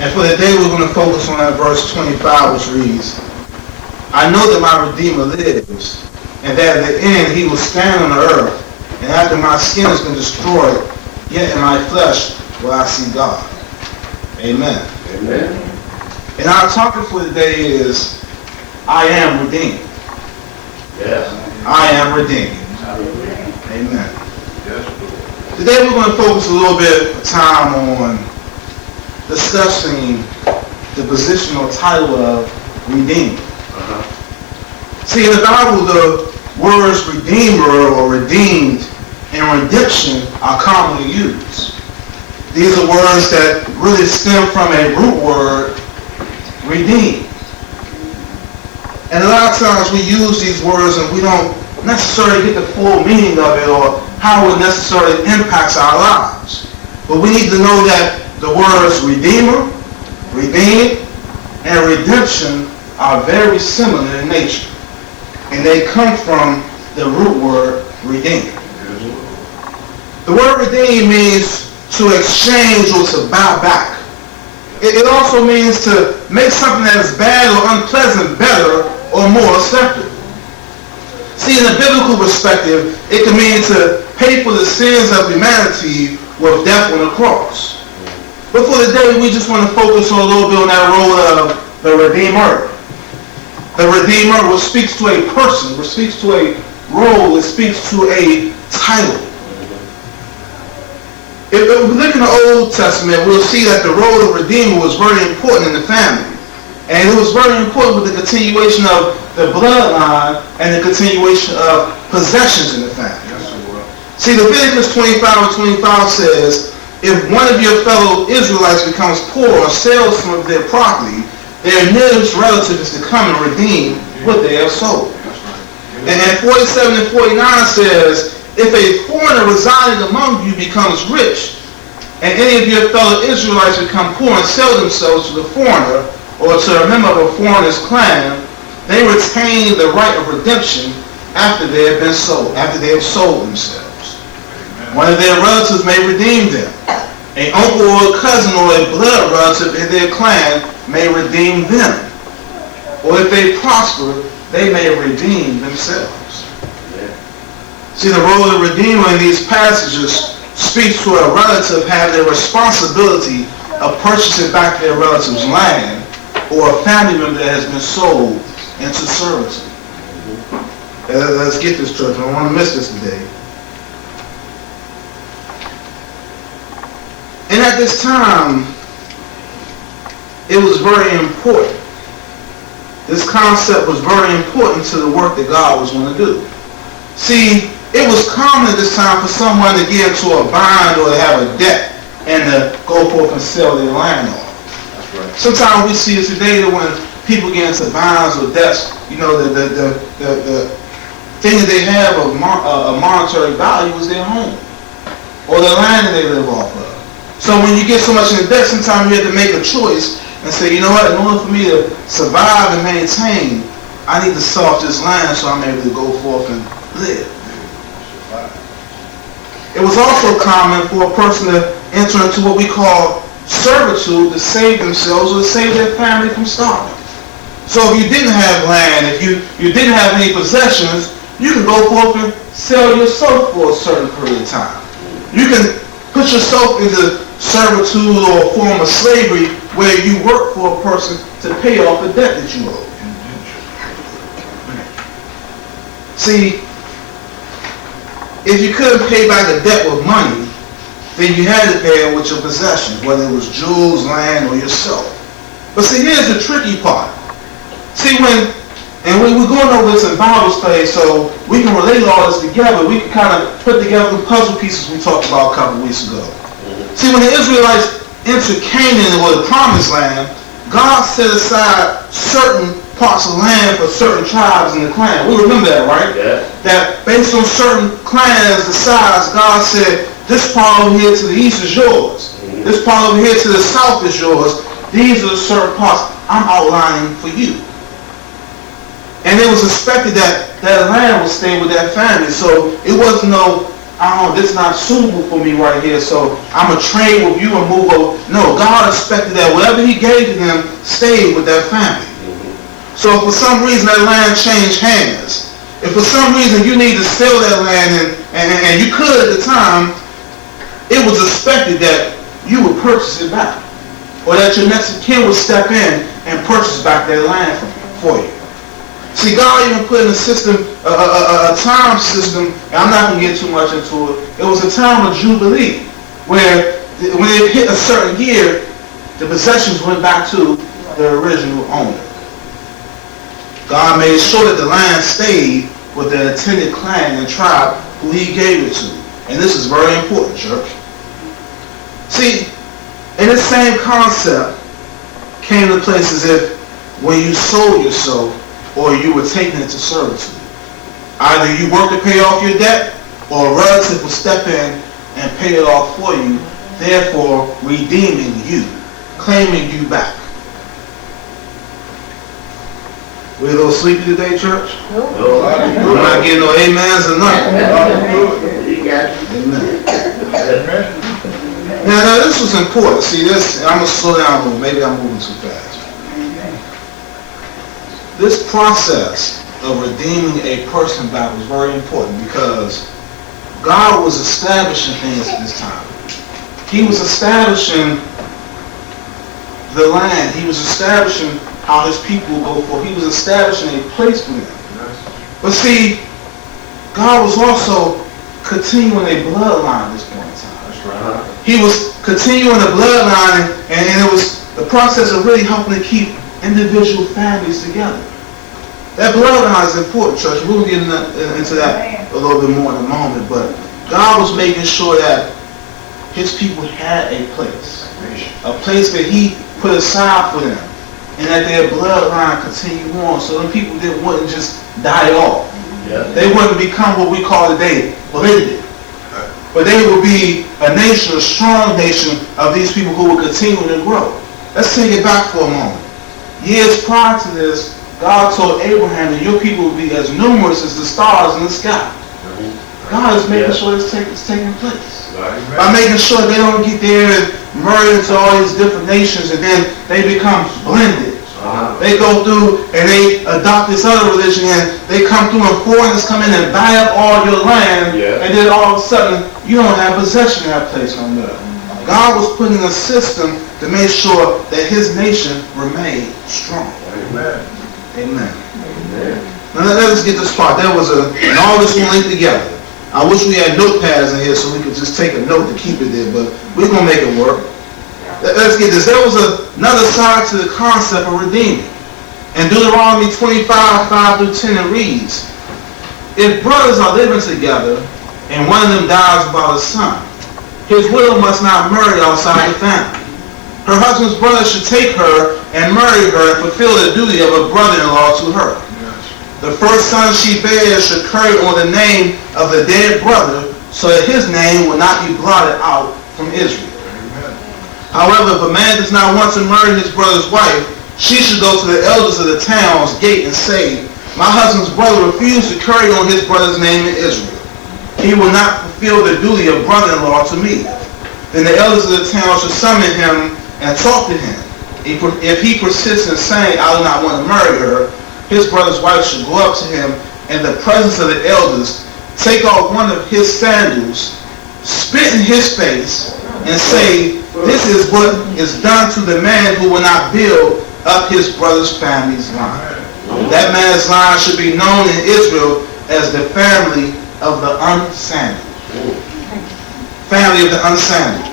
And for the day, we're going to focus on that verse 25, which reads, I know that my Redeemer lives, and that at the end he will stand on the earth, and after my skin has been destroyed, yet in my flesh will I see God. Amen. Amen. And our topic for the day is, I am redeemed. Yes. I am redeemed. Amen. Yes. Today we're going to focus a little bit of time on discussing the position or title of redeemed. See, in the Bible, the words redeemer or redeemed and redemption are commonly used. These are words that really stem from a root word, redeem. And a lot of times we use these words and we don't necessarily get the full meaning of it or how it necessarily impacts our lives. But we need to know that the words redeemer, redeemed, and redemption are very similar in nature. And they come from the root word redeem. The word redeem means to exchange or to buy back. It also means to make something that is bad or unpleasant better or more acceptable. See, in a biblical perspective, it can mean to pay for the sins of humanity with death on the cross. But for the day, we just want to focus on a little bit on that role of the Redeemer. The Redeemer, which speaks to a person, which speaks to a role, it speaks to a title. If we look in the Old Testament, we'll see that the role of Redeemer was very important in the family. And it was very important with the continuation of the bloodline and the continuation of possessions in the family. See, Leviticus 25:25 says, if one of your fellow Israelites becomes poor or sells some of their property, their nearest relative is to come and redeem what they have sold. And 47 and 49 says, if a foreigner residing among you becomes rich, and any of your fellow Israelites become poor and sell themselves to the foreigner, or to a member of a foreigner's clan, they retain the right of redemption after they have been sold, after they have sold themselves. One of their relatives may redeem them. An uncle or a cousin or a blood relative in their clan may redeem them. Or if they prosper, they may redeem themselves. See, the role of the Redeemer in these passages speaks to a relative having the responsibility of purchasing back their relative's land or a family member that has been sold into servitude. Let's get this, church. I don't want to miss this today. And at this time, it was very important. This concept was very important to the work that God was going to do. See, it was common at this time for someone to get into a bind or to have a debt and to go forth and sell their land off. That's right. Sometimes we see it today that when people get into binds or debts, you know, the thing that they have of a monetary value is their home or the land that they live off of. So when you get so much in debt, sometimes you have to make a choice and say, you know what, in order for me to survive and maintain, I need to sell off this land so I'm able to go forth and live. It was also common for a person to enter into what we call servitude to save themselves or to save their family from starving. So if you didn't have land, if you didn't have any possessions, you can go forth and sell yourself for a certain period of time. You can put yourself into servitude or a form of slavery where you work for a person to pay off the debt that you owe. See, if you couldn't pay back a debt with money, then you had to pay it with your possessions, whether it was jewels, land, or yourself. But see, here's the tricky part. See, we're going over this in Bible study, so we can relate all this together. We can kind of put together the puzzle pieces we talked about a couple weeks ago. See, when the Israelites entered Canaan or the Promised Land, God set aside certain parts of land for certain tribes in the clan. We remember that, right? Yeah. That based on certain clans, the size, God said, this part over here to the east is yours. Mm-hmm. This part over here to the south is yours. These are the certain parts I'm outlining for you. And it was expected that that land would stay with that family. So it wasn't no this is not suitable for me right here, so I'm going to trade with you and move over. No, God expected that whatever he gave to them stayed with that family. So if for some reason that land changed hands, if for some reason you need to sell that land and you could at the time, it was expected that you would purchase it back. Or that your next of kin would step in and purchase back that land for you. See, God even put in a system, a time system, and I'm not going to get too much into it. It was a time of Jubilee, where when it hit a certain year, the possessions went back to the original owner. God made sure that the land stayed with the intended clan and tribe who he gave it to. And this is very important, church. See, in this same concept came to place as if when you sold yourself or you were taken into servitude. Either you work to pay off your debt or a relative will step in and pay it off for you, therefore redeeming you, claiming you back. We a little sleepy today, church? No. We're not getting no amens or nothing. You got it. Amen. Now this was important. See this, I'm going to slow down a little. Maybe I'm moving too fast. This process of redeeming a person back was very important because God was establishing things at this time. He was establishing the land. He was establishing how his people will go forth. He was establishing a place for them. But see, God was also continuing a bloodline at this point in time. That's right. He was continuing the bloodline, and it was the process of really helping to keep individual families together. That bloodline is important, church. We'll get into that a little bit more in a moment, but God was making sure that his people had a place that he put aside for them, and that their bloodline continued on, so them people wouldn't just die off. Yeah. They wouldn't become what we call today blended, but they would be a nation, a strong nation of these people who would continue to grow. Let's take it back for a moment. Years prior to this, God told Abraham that your people will be as numerous as the stars in the sky. God is making sure it's taking place. By making sure they don't get there and merge into all these different nations and then they become blended. They go through and they adopt this other religion and they come through and foreigners come in and buy up all your land and then all of a sudden you don't have possession of that place no more. God was putting a system to make sure that his nation remained strong. Amen. Amen. Now let's get this part. There was and all this will link together. I wish we had notepads in here so we could just take a note to keep it there, but we're going to make it work. Let's get this. There was another side to the concept of redeeming. In Deuteronomy 25, 5 through 10, it reads, if brothers are living together and one of them dies without a son, his widow must not marry outside the family. Her husband's brother should take her and marry her and fulfill the duty of a brother-in-law to her. The first son she bears should carry on the name of the dead brother so that his name will not be blotted out from Israel. Amen. However, if a man does not want to marry his brother's wife, she should go to the elders of the town's gate and say, my husband's brother refused to carry on his brother's name in Israel. He will not fulfill the duty of brother-in-law to me. Then the elders of the town should summon him and talk to him. If he persists in saying, I do not want to marry her, his brother's wife should go up to him in the presence of the elders, take off one of his sandals, spit in his face, and say, this is what is done to the man who will not build up his brother's family's line. That man's line should be known in Israel as the family of the unsandaled. Family of the unsandaled.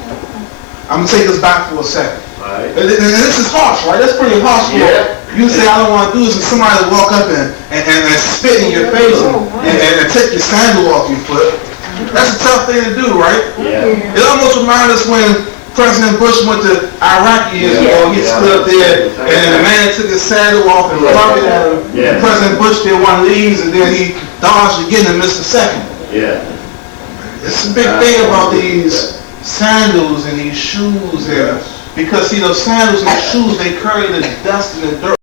I'm going to take this back for a second. Right. And this is harsh, right? That's pretty harsh. Yeah. You say, I don't want to do this, and somebody will walk up and spit in your face and take your sandal off your foot. That's a tough thing to do, right? Yeah. It almost reminds us when President Bush went to Iraq years ago. He stood up there, and the man took his sandal off and rubbed it at him. Yeah. And President Bush did one of these, and then he dodged again and missed a second. Yeah. It's a big thing about these sandals and these shoes, because see, those sandals and shoes, they carry the dust and the dirt